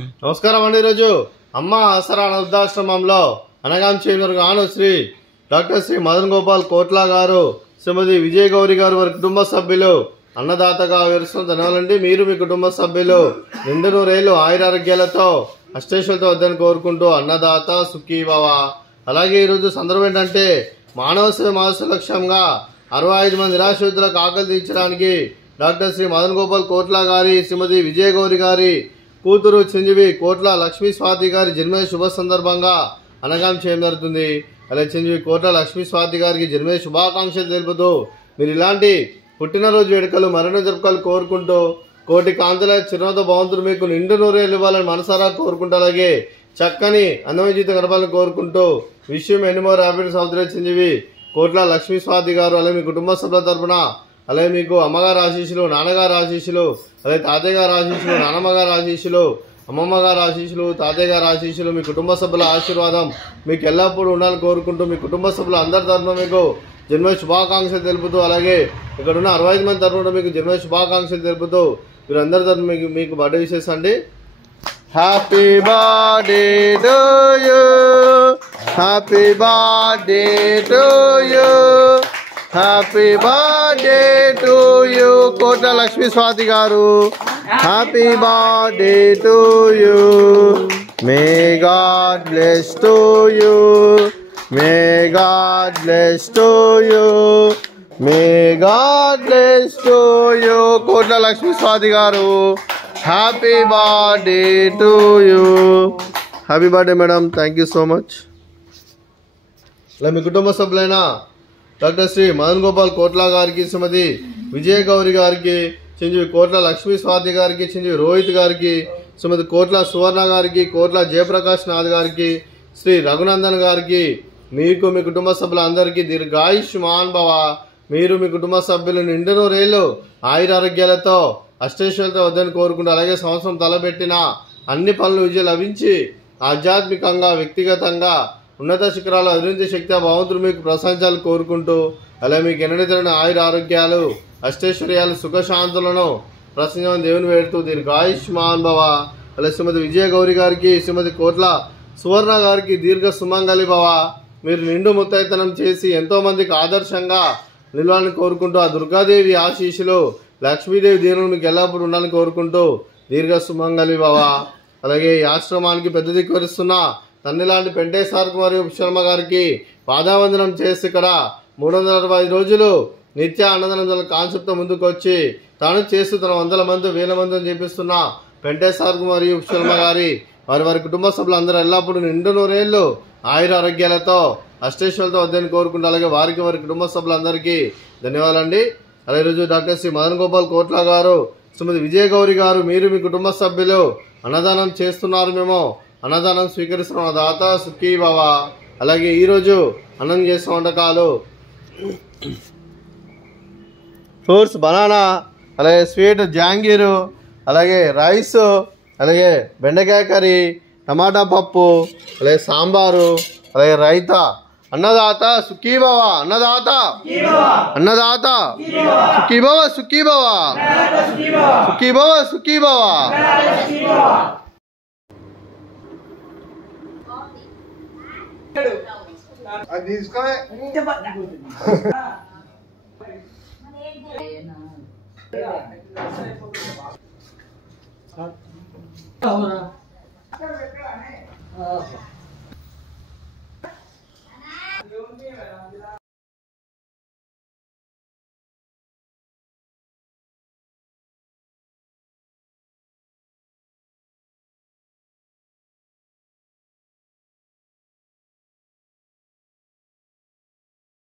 నమస్కారం అండి. ఈరోజు అమ్మ ఆసరా వృద్ధాశ్రమంలో అనగాం చేయునరుగాను శ్రీ డాక్టర్ శ్రీ మదన్ గోపాల్ కోట్లా గారు, శ్రీమతి విజయ గౌరి గారు వారి కుటుంబ సభ్యులు అన్నదాతగా వివరిస్తున్న ధన్యవాదాలండి. మీరు మీ కుటుంబ సభ్యులు నిండు నూరేళ్లు ఆయురారోగ్యాలతో అష్టైశ్వర్యాలతో వద్దని కోరుకుంటూ అన్నదాత సుఖీ భవ. అలాగే ఈరోజు సందర్భం ఏంటంటే మానవ సేవ మానవ లక్ష్యంగా 65 మంది నిరాశ్రితులకు ఆకలి తీర్చడానికి డాక్టర్ శ్రీ మదన్ గోపాల్ కోట్లా గారి, శ్రీమతి విజయ గౌరి గారి కూతురు చిరంజీవి కోట్ల లక్ష్మీ స్వాతి గారి జన్మదిన శుభ సందర్భంగా అనగాం చేయడం జరుగుతుంది. అలాగే చిరంజీవి కోట్ల లక్ష్మీ స్వాతి గారికి జన్మదిన శుభాకాంక్షలు తెలుపుతూ మీరు ఇలాంటి పుట్టినరోజు వేడుకలు మరెన్నో జరుపుకోవాలి కోరుకుంటూ కోటి కాంతుల చిరునవ్వుతో భగవంతుడు మీకు నిండు నూరేళ్ళు ఇవ్వాలని మనసారా కోరుకుంటూ అలాగే చక్కని అందమైన జీవితం గడపాలని కోరుకుంటూ విషయం ఎన్నో హ్యాపీ సముద్ర చిరంజీవి కోట్ల లక్ష్మీ స్వాతి గారు అలాగే మీ కుటుంబ సభ్యుల తరఫున అలాగే మీకు అమ్మగారు ఆశీస్సులు, నాన్నగారు ఆశీస్సులు, అలాగే తాతయ్య గారు ఆశీస్సులు, నాన్నమ్మ గారు ఆశీస్సులు, అమ్మమ్మ గారు ఆశీస్సులు, తాతయ్య గారు ఆశీస్సులు, మీ కుటుంబ సభ్యుల ఆశీర్వాదం మీకు ఎల్లప్పుడూ ఉండాలని కోరుకుంటూ మీ కుటుంబ సభ్యులు అందరి తరఫున మీకు జన్మదిన శుభాకాంక్షలు తెలుపుతూ అలాగే ఇక్కడ ఉన్న 65 మంది తరఫున మీకు జన్మదిన శుభాకాంక్షలు తెలుపుతూ వీరందరి తరఫున మీకు బర్త్డే విషెస్ అండి. Happy birthday to you, happy birthday to you, happy birthday to you కోట్ల లక్ష్మీ స్వాతి గారు. Happy birthday to you, may God bless to you, may God bless to you, may God bless to you కోట్ల లక్ష్మీ స్వాతి గారు. Happy birthday to you. Happy birthday madam, thank you so much. ఇలా మీ కుటుంబ సభ్యులైన doctor Shri Madan Gopal కోట్లా గారికి, శ్రీమతి విజయ గౌరి గారికి, చిరంజీవి కోట్ల లక్ష్మీ స్వాతి గారికి, చిరంజీవి రోహిత్ గారికి, శ్రీమతి కోట్ల సువర్ణ గారికి, కోట్ల జయప్రకాష్ నాథ్ గారికి, శ్రీ రఘునందన్ గారికి, మీకు మీ కుటుంబ సభ్యులందరికీ దీర్ఘాయుష్మాన్ భవ. మీరు మీ కుటుంబ సభ్యులు నిండు నూరేళ్లు ఆయురారోగ్యాలతో అష్టైశ్వర్యాలతో వద్దని కోరుకుంటూ అలాగే సంవత్సరం తలపెట్టిన అన్ని పనులు విజయం లభించి ఆధ్యాత్మికంగా వ్యక్తిగతంగా ఉన్నత శిఖరాలు అభివృద్ధి శక్తి భగవంతుడు మీకు ప్రశంసాలు కోరుకుంటూ అలాగే మీకు ఎన్నడూ తెలియని ఆయుర ఆరోగ్యాలు అష్టైశ్వర్యాలు సుఖశాంతులను ప్రసంగం దేవుని వేడుతూ దీర్ఘాయుష్మాన్ భవ. అలాగే శ్రీమతి విజయ గౌరి గారికి, శ్రీమతి కోట్ల సువర్ణ గారికి దీర్ఘ సుమంగళి భవ. మీరు నిండు ముత్తైతనం చేసి ఎంతో మందికి ఆదర్శంగా నిలవాలని కోరుకుంటూ ఆ దుర్గాదేవి ఆశీస్సులు, లక్ష్మీదేవి దీనులు మీకు ఎల్లప్పుడూ ఉండాలని కోరుకుంటూ దీర్ఘ సుమంగళి భవ. అలాగే ఈ ఆశ్రమానికి పెద్ద దిక్కు వరిస్తున్న తండ్రి లాంటి పెంటేశ్వర మరియు శర్మ గారికి పాదావందనం చేసి ఇక్కడ 365 రోజులు నిత్య అన్నదానం కాన్సెప్ట్తో ముందుకు వచ్చి తాను చేస్తూ తన 100 మంది 1000 మందిని చేపిస్తున్న పెంటేశ్వర మరియు శర్మ గారి వారి కుటుంబ సభ్యులు అందరూ ఎల్లప్పుడూ నిండు నూరేళ్లు ఆయుర ఆరోగ్యాలతో అష్టైశ్వర్యాలతో వద్దని కోరుకుంటూ అలాగే వారి కుటుంబ సభ్యులందరికీ ధన్యవాదాలండి. అలాగే ఈరోజు డాక్టర్ శ్రీ మదన్ గోపాల్ కోట్లా గారు, శ్రీమతి విజయ గౌరి గారు, మీరు మీ కుటుంబ సభ్యులు అన్నదానం చేస్తున్నారు, మేము అన్నదానం స్వీకరిస్తున్న దాత సుఖీ భవ. అలాగే ఈరోజు అన్నం చేసిన వంటకాలు ఫ్రూట్స్ బనానా, అలాగే స్వీట్ జాంగీరు, అలాగే రైస్, అలాగే బెండకాయ కర్రీ, టమాటా పప్పు, అలాగే సాంబారు, అలాగే రైతా. అన్నదాత సుఖీ భవ, అన్నదాత అన్నదాత సుఖీ భవ, సుఖీ భవ, సుఖీ భవ, సుఖీ భవ. అది తీసుకోవే. అవునా